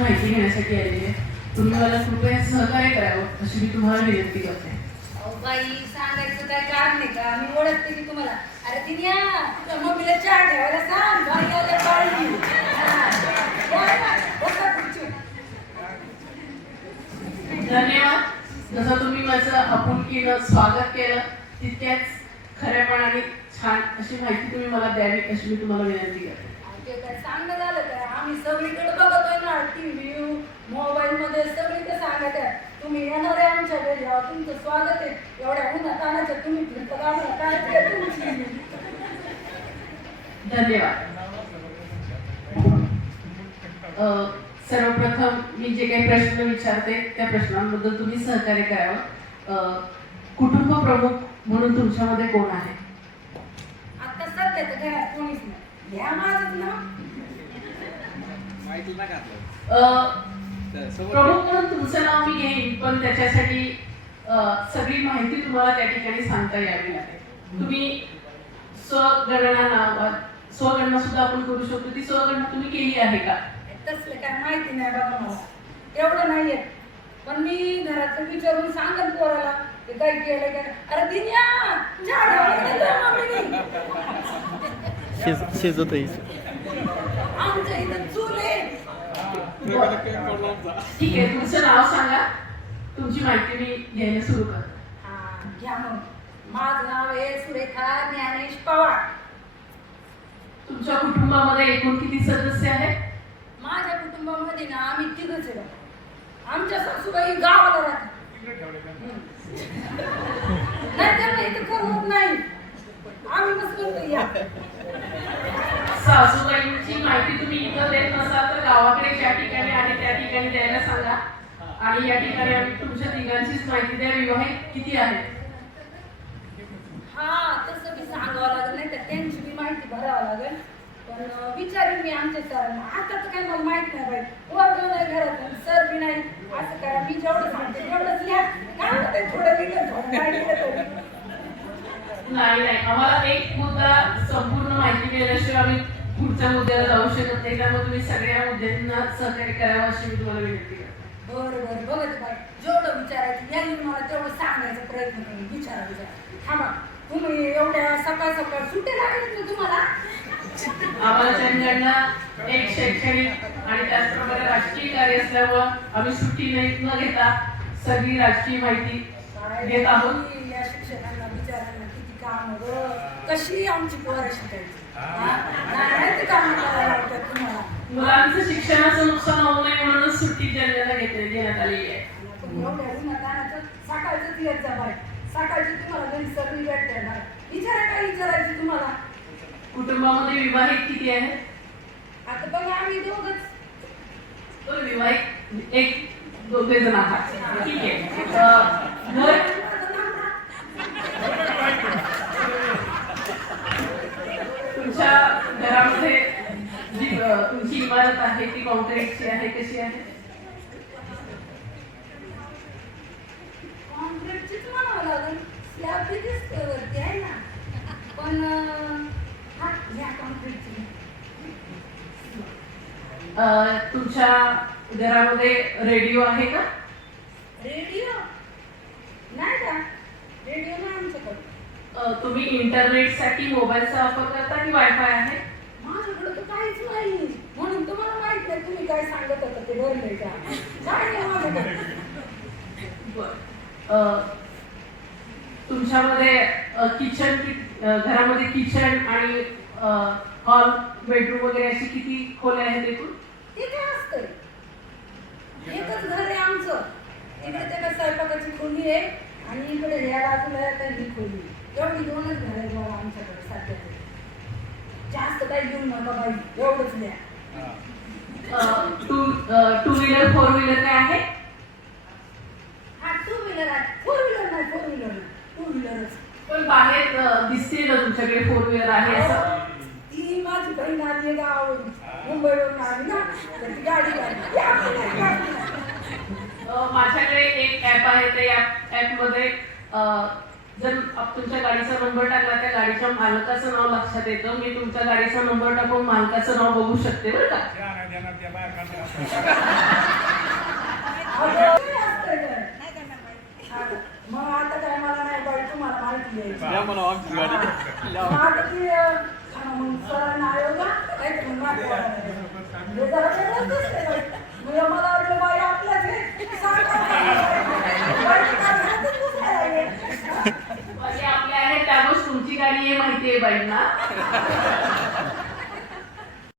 माहिती घेण्यासाठी आलेली आहे. तुम्ही मला कृपया सहकार्य करावं अशी मी तुम्हाला विनंती करते. अहो बाई, सांगायचं काय कारण नाही का? मी ओळखते की तुम्हाला. अरे दिन्या, तुझ्या मम्मीला चहा ठेवायला सांग. बाई आल्या बाई. बसा खुर्चीवर. धन्यवाद. जसं तुम्ही माझं आपुलकीनं स्वागत केलं, तितक्याच खऱ्यापणाने छान अशी माहिती तुम्ही मला द्यावी अशी मी तुम्हाला विनंती करते. ते काय सांगणं झालं काय? आम्ही सगळीकडे बघतोय ना, टीव्ही मोबाईल मध्ये सगळीकडे सांगत आहे. तुम्ही येणार आहे आमच्या घरी, तुमचं स्वागत आहे. एवढ्या उन्हात आणायचं तुम्ही फिरतात, आम्हाला काय ते तुमची. धन्यवाद. सर्वप्रथम मी जे काही प्रश्न विचारते त्या प्रश्नांबद्दल तुम्ही सहकार्य करावं. कुटुंब प्रमुख म्हणून तुमच्यामध्ये कोण आहे? आता सध्या तर घरात कोणीच नाही. घ्या माझंच नाव. प्रमुख म्हणून तुमचं नाव मी घेईन, पण त्याच्यासाठी सगळी माहिती तुम्हाला त्या ठिकाणी सांगता यावी लागेल. तुम्ही स्वगणना सुद्धा आपण करू शकतो. ती स्वगणना तुम्ही केली आहे का? तसलं काय माहिती नाही बाबा मला, एवढं नाहीये. पण मी घरात विचारून सांगन पोराला ते काय केलं काय. अरे दिन्या, शिजत आमच्या इथं चूल आहे. ठीक आहे, तुमचं नाव सांगा. तुमची माहिती मी घ्यायला सुरू कर. हा, घ्या मग. माझं नाव आहे सुरेखा ज्ञानेश पवार. तुमच्या कुटुंबामध्ये एकूण किती सदस्य आहेत? माझ्या कुटुंबामध्ये ना आम्ही तिघच आहे. आमच्या सासूबाई गावाला राहतात. नाही त्यांना इथं करमत नाही. आम्ही मस्त करतो या. सासूबाईंची माहिती तुम्ही इथं देत नसाल तर गावाकडे ज्या ठिकाणी आहे त्या ठिकाणी द्यायला सांगा. आणि या ठिकाणी आम्ही तुमच्या तिघांचीच माहिती द्या. विवाहित किती आहेत? हा, तसं मी सांगावं लागेल, नाही तर त्यांची बी माहिती भरावं लागेल. पण विचारेन मी आमच्या सरांना. आता तर काही मला माहित नाही बाई. वर्ग नाही घरात, सर बी नाही. असं करा, मी जेवढं सांगते तेवढंच लिहा. काय म्हणते थोडं लिहिलं, थोडं नाही लिहिलं तरी. नाही, आम्हाला एक मुद्दा संपूर्ण माहिती मिळाल्याशिवाय आम्ही पुढच्या मुद्द्याला जाऊ शकत नाही. त्यामुळे तुम्ही सगळ्या मुद्द्यांना सहकार्य करावं अशी मी तुम्हाला विनंती करते. बरं बघत बाई, जेवढं विचारायचं यांनी मला तेवढं सांगायचा प्रयत्न करेन. विचारा. थांबा, तुम्ही एवढ्या सकाळ सकाळ सुट्टे लागले ना तुम्हाला? आम्हाला त्यांच्याकडनं एक शैक्षणिक आणि त्याचप्रमाणे राजकीय कार्य असल्यामुळं आम्ही सुट्टी न घेता सगळी राजकीय माहिती घेत आहोत. या शिक्षकांना विचारांना किती काम कशी आमची पोरं शिकायची. नाही ते काम करायला लावतात तुम्हाला. मुलांचं शिक्षणाचं नुकसान होऊ नये म्हणूनच सुट्टी देण्यात आलेली आहे. एवढ्या उन्हात आणायचं, सकाळचंच येत जा बाई. सकाळची तुम्हाला घरी सगळी भेटते ना. विचारा काय विचारायची तुम्हाला. कुटुंबामध्ये विवाहित किती आहेत? आता बघा आम्ही दोघच. विवाहित दोघे जण आहात. ठीक आहे. घर तुमच्या घरामध्ये जी तुमची इमारत आहे ती कॉन्क्रीटची आहे, कशी आहे? कॉन्क्रीटचीच म्हणावं लागेल. स्लॅब बी दिसते वरती आहे ना. पण हा घ्या कॉन्क्रीटची. तुमच्या घरामध्ये रेडिओ आहे का? रेडिओ नाही का? रेडिओ नाही आमच्याकडे. तुम्ही इंटरनेटसाठी मोबाईलचा वापर करता की वायफाय आहे? माझ्याकडे तर काहीच नाही. म्हणून तुम्हाला माहित नाही तुम्ही काय सांगत होता ते भरले का. काय नाही माझ्याकडे. तुमच्यामध्ये घरामध्ये किचन आणि हॉल बेडरूम वगैरे अशी किती खोल्या आहेत एकूण? ते काय असतंय? एकच घर आहे आमचं. तिकडे त्याला स्वयंपाकाची खोली आहे आणि इकडे ह्या बाजूला ही खोली. एवढी दोनच घर आहेत बघा आमच्याकडे सध्या. जास्त काही घेऊ नका बाई, एवढंच द्या. टू व्हीलर फोर व्हीलर काय आहे? हा, टू व्हीलर आहे. फोर व्हीलर नाही, फोर व्हीलर नाही, टू व्हीलरच. पण बाहेर दिसते ना तुमच्याकडे फोर व्हीलर आहे असं? ती माझी बहीण आली आहे गावावरून, मुंबईवरून आली ना, तर ती गाडी काढली. माझ्याकडे एक ऍप आहे. त्या ऍपमध्ये जर तुमच्या गाडीचा नंबर टाकला त्या गाडीच्या मालकाचं नाव लक्षात येतं. मी तुमच्या गाडीचा नंबर टाकून मालकाचं नाव बघू शकते बरं का? गाडी द्यायची. या म्हणा आमची गाडी या. मग आता ती मग सरांना आयोगा काहीतरी मागवायला लागले. हे जरा वेगळंच दिसतंय. मग मला वाटलं बाई आपल्याच आहे. सांगा बाई काय हातच दुसऱ्या लागले. बाकी आपल्या आहे त्यामुळे तुमची गाडी आहे माहिती आहे बाईंना